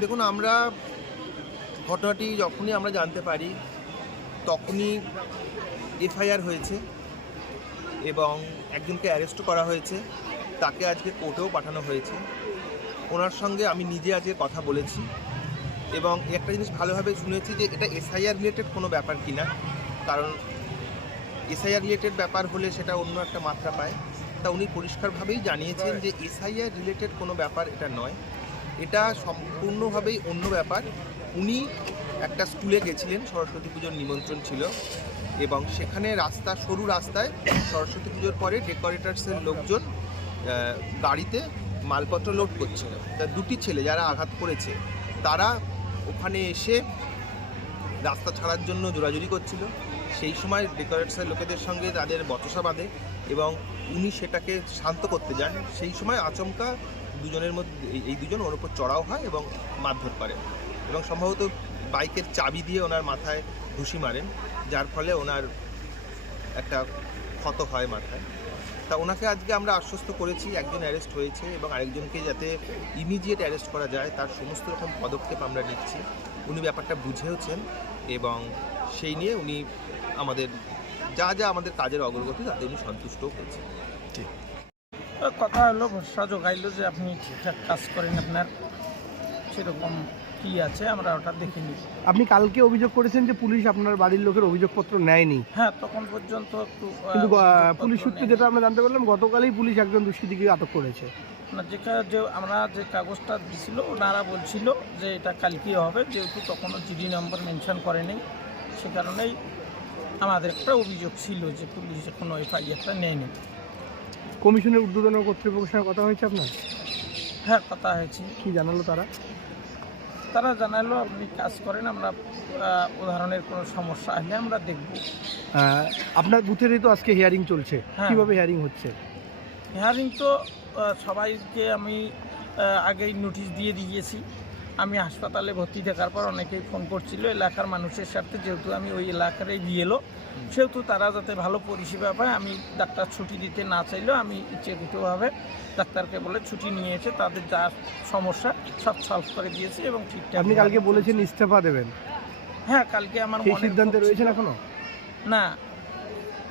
দেখুন, আমরা ঘটনাটি যখনই আমরা জানতে পারি তখনই এফআইআর হয়েছে এবং একজনকে অ্যারেস্ট করা হয়েছে, তাকে আজকে কোর্টেও পাঠানো হয়েছে। ওনার সঙ্গে আমি নিজে আজকে কথা বলেছি এবং একটা জিনিস ভালোভাবে শুনেছি যে এটা এসআইআর রিলেটেড কোনো ব্যাপার কিনা, কারণ এসআইআর রিলেটেড ব্যাপার হলে সেটা অন্য একটা মাত্রা পায়। তা উনি পরিষ্কারভাবেই জানিয়েছেন যে এসআইআর রিলেটেড কোনো ব্যাপার এটা নয়, এটা সম্পূর্ণভাবেই অন্য ব্যাপার। উনি একটা স্কুলে গেছিলেন, সরস্বতী পুজোর নিমন্ত্রণ ছিল এবং সেখানে সরু রাস্তায় সরস্বতী পুজোর পরে ডেকোরেটার্সের লোকজন গাড়িতে মালপত্র লোড করছিল। তা দুটি ছেলে যারা আঘাত করেছে তারা ওখানে এসে রাস্তা ছাড়ার জন্য জোরাজুরি করছিল। সেই সময় ডেকোরেটার্সের লোকেদের সঙ্গে তাদের বচসা বাঁধে এবং উনি সেটাকে শান্ত করতে যান। সেই সময় আচমকা দুজনের মধ্যে এই দুজন ওর উপর চড়াও হয় এবং মারধর করেন এবং সম্ভবত বাইকের চাবি দিয়ে ওনার মাথায় ঘুষি মারেন, যার ফলে ওনার একটা ক্ষত হয় মাথায়। তা ওনাকে আজকে আমরা আশ্বস্ত করেছি একজন অ্যারেস্ট হয়েছে এবং আরেকজনকে যাতে ইমিডিয়েট অ্যারেস্ট করা যায় তার সমস্ত রকম পদক্ষেপ আমরা নিচ্ছি। উনি ব্যাপারটা বুঝেওছেন এবং সেই নিয়ে উনি আমাদের যা আমাদের কাজের অগ্রগতি তাতে উনি সন্তুষ্টও হয়েছেন। ঠিক কথা হলো, ভরসা যোগাইলো যে আপনি ঠিকঠাক কাজ করেন, আপনার সেরকম কি আছে আমরা ওটা দেখে নিই। আপনি কালকে অভিযোগ করেছেন যে পুলিশ আপনার বাড়ির লোকের অভিযোগপত্র নেয়নি। হ্যাঁ, তখন পর্যন্ত কিন্তু পুলিশ সূত্রে যেটা আমরা জানতে পারলাম গতকালই পুলিশ একজন দুষ্কৃতীকে আটক করেছে। না, যে আমরা যে কাগজটা দিছিল ওনারা বলছিল যে এটা কালকে হবে, যেহেতু তখনও জিডি নম্বর মেনশন করেনি, সে কারণেই আমাদের একটা অভিযোগ ছিল যে পুলিশ কোনো এফআইআরটা নেয়নি। কমিশনের ঊর্ধ্বতন কর্তৃপক্ষের সঙ্গে কথা হয়েছে আপনার? হ্যাঁ, কথা হয়েছে। কি জানালো তারা? তারা জানালো আপনি কাজ করেন, আমরা উদাহরণের কোনো সমস্যা আসলে আমরা দেখব। আপনার বুথেরই তো আজকে হিয়ারিং চলছে, কিভাবে হিয়ারিং হচ্ছে? হিয়ারিং তো সবাইকে আমি আগেই নোটিশ দিয়ে দিয়েছি। আমি হাসপাতালে ভর্তি থাকার পর অনেকেই ফোন করছিল এলাকার মানুষের সাথে, যেহেতু আমি ওই এলাকারই বিএলও, সেহেতু তারা যাতে ভালো পরিষেবা পায়। আমি ডাক্তার ছুটি দিতে না চাইলেও আমি ইচ্ছাকৃতভাবে ডাক্তারকে বলে ছুটি নিয়েছে, তাদের যা সমস্যা সব সলভ করে দিয়েছি এবং ঠিকঠাক। আপনি কালকে বলেছেন ইস্তফা দেবেন? হ্যাঁ, কালকে আমার সিদ্ধান্তে রয়েছেন এখনো? না,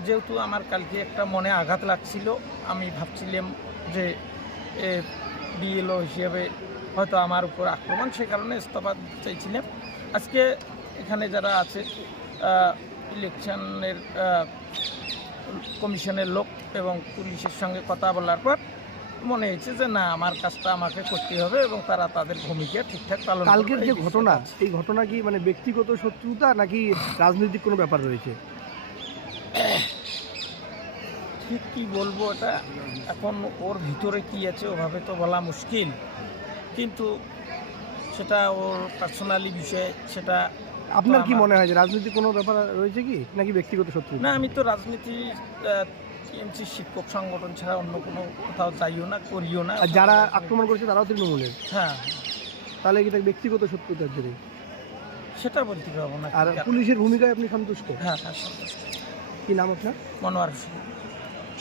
যেহেতু আমার কালকে একটা মনে আঘাত লাগছিল, আমি ভাবছিলাম যে বিএলও হিসেবে হয়তো আমার উপর আক্রমণ, সে কারণে ইস্তফা চাইছিলাম। আজকে এখানে যারা আছে ইলেকশনের কমিশনের লোক এবং পুলিশের সঙ্গে কথা বলার পর মনে হয়েছে যে না, আমার কাজটা আমাকে করতে হবে এবং তারা তাদের ভূমিকা ঠিকঠাক পালন করবে। কালকের যে ঘটনা, এই ঘটনা কি মানে ব্যক্তিগত শত্রুতা নাকি রাজনৈতিক কোনো ব্যাপার রয়েছে? ঠিক কী বলবো, এটা এখন ওর ভিতরে কি আছে ওভাবে তো বলা মুশকিল, কিন্তু সেটা ওর পার্সোনালি বিষয়। সেটা আপনার কি মনে হয় যে রাজনৈতিক কোনো ব্যাপার রয়েছে কি নাকি ব্যক্তিগত শত্রু? না, আমি তো রাজনীতি টিএমসি শিক্ষক সংগঠন ছাড়া অন্য কোনো কোথাও যাইও না, করিও না। আর যারা আক্রমণ করেছে তারাও তৃণমূলের? হ্যাঁ। তাহলে কি তার ব্যক্তিগত শত্রুতার জেরে? সেটা বলতে পারবো না। আর পুলিশের ভূমিকায় আপনি সন্তুষ্ট? হ্যাঁ, সন্তুষ্ট। কি নাম আপনার? মনোয়ার হোসেন।